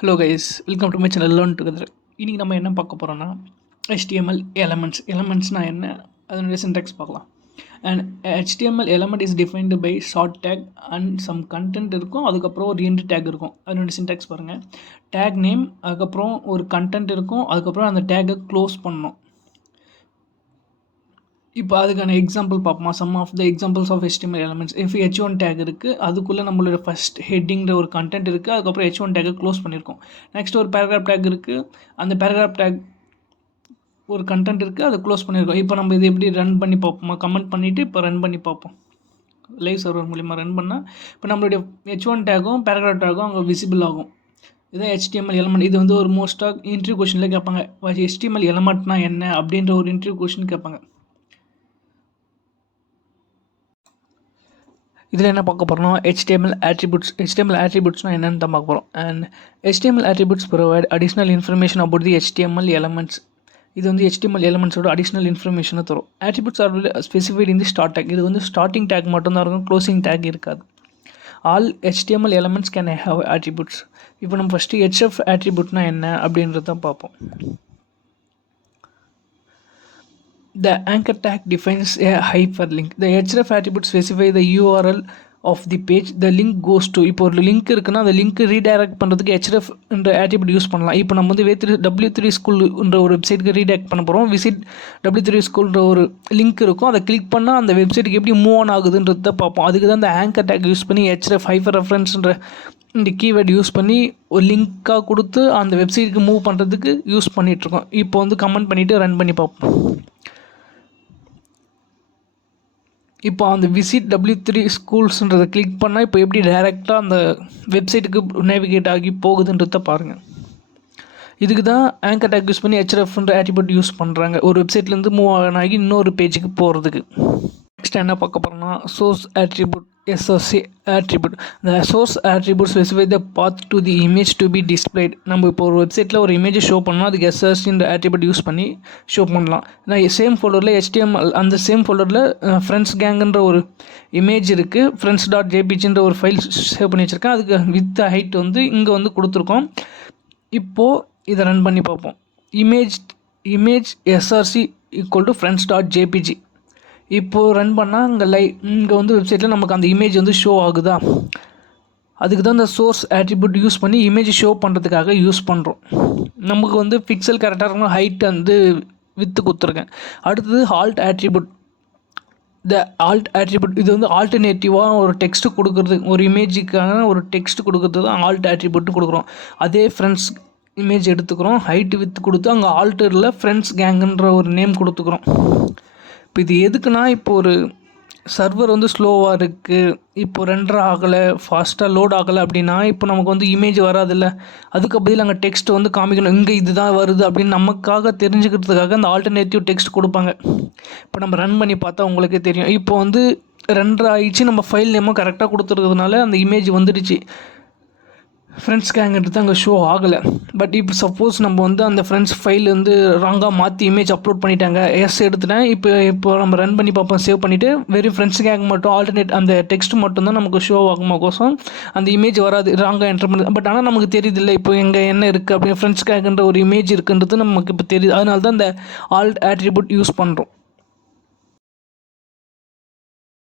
Hello guys, welcome to my channel learn together. இன்றைக்கி நம்ம என்ன பார்க்க போகிறோன்னா HTML எலமெண்ட்ஸ்னால் என்ன, அதனுடைய சின்டாக்ஸ் பார்க்கலாம். And HTML element is defined by short tag and some content இருக்கும், அதுக்கப்புறம் ஒரு எண்ட் டேக் இருக்கும். அதனுடைய சின்டாக்ஸ் பாருங்கள். டேக் நேம், அதுக்கப்புறம் ஒரு கண்டென்ட் இருக்கும், அதுக்கப்புறம் அந்த டேக்கை க்ளோஸ் பண்ணணும். இப்போ அதுக்கான எக்ஸாம்பிள் பார்ப்போமா. Some of the examples of HTML elements. H1 tag இருக்குது, அதுக்குள்ளே நம்மளோட ஃபஸ்ட் ஹெட்டிங்கிற ஒரு கண்டென்ட் இருக்குது, அதுக்கப்புறம் H1 டேக்கை க்ளோஸ் பண்ணியிருக்கோம். நெக்ஸ்ட் ஒரு பேராகிராஃப் டேக் இருக்குது, அந்த பேராகிராஃப் டேக் ஒரு கண்டென்ட் இருக்குது, அதை க்ளோஸ் பண்ணியிருக்கோம். இப்போ நம்ம இது எப்படி ரன் பண்ணி பார்ப்போமா, கமெண்ட் பண்ணிவிட்டு இப்போ ரன் பண்ணி பார்ப்போம். லைவ் சர்வர் மூலிமா ரன் பண்ணால் இப்போ நம்மளுடைய H1 டேக்கும் பேராகிராஃப் டேக்கும் அங்கே விசிபிள் ஆகும். இதுதான் HTML எலமெண்ட். இது வந்து ஒரு மோஸ்ட்டாக இன்டர்வியூ கொஷனில் கேட்பாங்க, HTML எலமெண்ட்னா என்ன அப்படின்ற ஒரு இன்டர்வியூ கொஷின் கேட்பாங்க. இதில் என்ன பார்க்க போகிறோம்னா HTML attributesனால் என்னென்னு தான் பார்க்க போகிறோம். And HTML attributes provide additional information about the HTML elements. இது வந்து HTML எலமெண்ட்ஸோட அடிஷ்னல் இன்ஃபர்மேஷனை தரும். attributes are specified in the start tag. இது வந்து ஸ்டார்டிங் டேக் மட்டும்தான் இருக்கும், க்ளோசிங் டேக் இருக்காது. All HTML elements can have attributes. இப்போ நம்ம ஃபஸ்ட்டு href attributeனா என்ன அப்படின்றது தான் பார்ப்போம். The anchor tag defines a hyperlink. The href attribute specify the URL of the page the link goes to. இப்போ ஒரு லிங்க் இருக்குன்னா அந்த லிங்க் ரீடைரக்ட் பண்ணுறதுக்கு href என்ற attribute யூஸ் பண்ணலாம். இப்போ நம்ம வந்து W3 ஸ்கூல்ன்ற ஒரு வெப்சைட்டுக்கு ரீடைரக்ட் பண்ண போகிறோம். விசிட் W3 ஸ்கூல்ன்ற ஒரு லிங்க் இருக்கும், அதை கிளிக் பண்ணால் அந்த வெப்சைட்டுக்கு எப்படி மூவ் ஆன் ஆகுதுன்றது தான் பார்ப்போம். அதுக்கு தான் அந்த ஆங்கர் டேக் யூஸ் பண்ணி href ஹைப்பர் ரெஃபரன்ஸ்ன்ற இந்த கீவேர்டு யூஸ் பண்ணி ஒரு லிங்க்காக கொடுத்து அந்த வெப்சைட்டுக்கு மூவ் பண்ணுறதுக்கு யூஸ் பண்ணிகிட்ருக்கோம். இப்போ வந்து கமெண்ட் பண்ணிவிட்டு ரன் பண்ணி பார்ப்போம். இப்போ அந்த விசிட் W3 ஸ்கூல்ஸ்ன்றதை கிளிக் பண்ணால் இப்போ எப்படி டைரெக்டாக அந்த வெப்சைட்டுக்கு நேவிகேட் ஆகி போகுதுன்றத பாருங்கள். இதுக்கு தான் ஆங்கர் டேக் யூஸ் பண்ணி hrefன்ற attribute யூஸ் பண்ணுறாங்க, ஒரு வெப்சைட்லேருந்து மூவ் ஆன் ஆகி இன்னொரு பேஜுக்கு போகிறதுக்கு. நெக்ஸ்ட் என்ன பார்க்க போகிறோம்னா source attribute, SRC attribute. The source attribute specify the path to the image to be displayed. நம்ம இப்போ ஒரு வெப்சைட்டில் ஒரு இமேஜை ஷோ பண்ணால் அதுக்கு SRCன்ற attribute யூஸ் பண்ணி ஷோ பண்ணலாம். நான் சேம் ஃபோல்டரில் HTML அந்த சேம் ஃபோல்டரில் ஃப்ரெண்ட்ஸ் கேங்குன்ற ஒரு இமேஜ் இருக்குது, friends.jpgன்ற ஒரு ஃபைல் சேவ் பண்ணி வச்சுருக்கேன். அதுக்கு வித் ஹைட் வந்து இங்கே வந்து கொடுத்துருக்கோம். இப்போது இதை ரன் பண்ணி பார்ப்போம். Image SRC equal to friends.jpg. இப்போது ரன் பண்ணால் இங்கே வந்து வெப்சைட்டில் நமக்கு அந்த இமேஜ் வந்து ஷோ ஆகுதா. அதுக்கு தான் இந்த சோர்ஸ் attribute யூஸ் பண்ணி இமேஜ் ஷோ பண்ணுறதுக்காக யூஸ் பண்ணுறோம். நமக்கு வந்து பிக்சல் கரெக்டாக இருக்கணும், ஹைட் வந்து வித்து கொடுத்துருக்கேன். அடுத்தது alt attribute. இது வந்து ஆல்டர்னேட்டிவாக ஒரு டெக்ஸ்ட்டு கொடுக்குறது, ஒரு இமேஜுக்கான ஒரு டெக்ஸ்ட் கொடுக்குறது தான் alt attribute கொடுக்குறோம். அதே ஃப்ரெண்ட்ஸ் இமேஜ் எடுத்துக்கிறோம், ஹைட்டு வித்து கொடுத்து அங்கே ஆல்டரில் ஃப்ரெண்ட்ஸ் கேங்குன்ற ஒரு நேம் கொடுத்துக்கிறோம். இப்போ இது எதுக்குன்னா, இப்போ ஒரு சர்வர் வந்து ஸ்லோவாக இருக்குது, இப்போ ரெண்டர் ஆகலை, ஃபாஸ்ட்டாக லோட் ஆகலை அப்படின்னா இப்போ நமக்கு வந்து இமேஜ் வராதில்ல, அதுக்கு பதில் அங்கே டெக்ஸ்ட் வந்து காமிக்கணும், இங்கே இதுதான் வருது அப்படின்னு நமக்காக தெரிஞ்சுக்கிறதுக்காக அந்த ஆல்டர்னேட்டிவ் டெக்ஸ்ட் கொடுப்பாங்க. இப்போ நம்ம ரன் பண்ணி பார்த்தா உங்களுக்கே தெரியும். இப்போ வந்து ரெண்டர் ஆகிடுச்சு, நம்ம ஃபைல் நேமும் கரெக்டாக கொடுத்துருக்கிறதுனால அந்த இமேஜ் வந்துடுச்சு. ஃப்ரெண்ட்ஸ் கேங்கிறது அங்கே ஷோ ஆகலை. பட் இப்போ சப்போஸ் நம்ம வந்து அந்த ஃப்ரெண்ட்ஸ் ஃபைல் வந்து ராங்காக மாற்றி இமேஜ் அப்லோட் பண்ணிட்டாங்க, எடுத்துட்டேன், இப்போ நம்ம ரன் பண்ணி பார்ப்போம். சேவ் பண்ணிவிட்டு வெறும் ஃப்ரெண்ட்ஸ் கேங் மட்டும் ஆல்டர்னேட் அந்த டெக்ஸ்ட் மட்டும் தான் நமக்கு ஷோ ஆகுமாக்கோசம் அந்த இமேஜ் வராது, ராங்காக என்டர் பண்ணுது. பட் ஆனால் நமக்கு தெரியுது இல்லை இப்போ எங்கே என்ன இருக்குது அப்படின்னு, ஃப்ரெண்ட்ஸ் கேங்குன்ற ஒரு இமேஜ் இருக்குன்றது நமக்கு இப்போ தெரியுது. அதனால தான் இந்த alt attribute யூஸ் பண்ணுறோம்.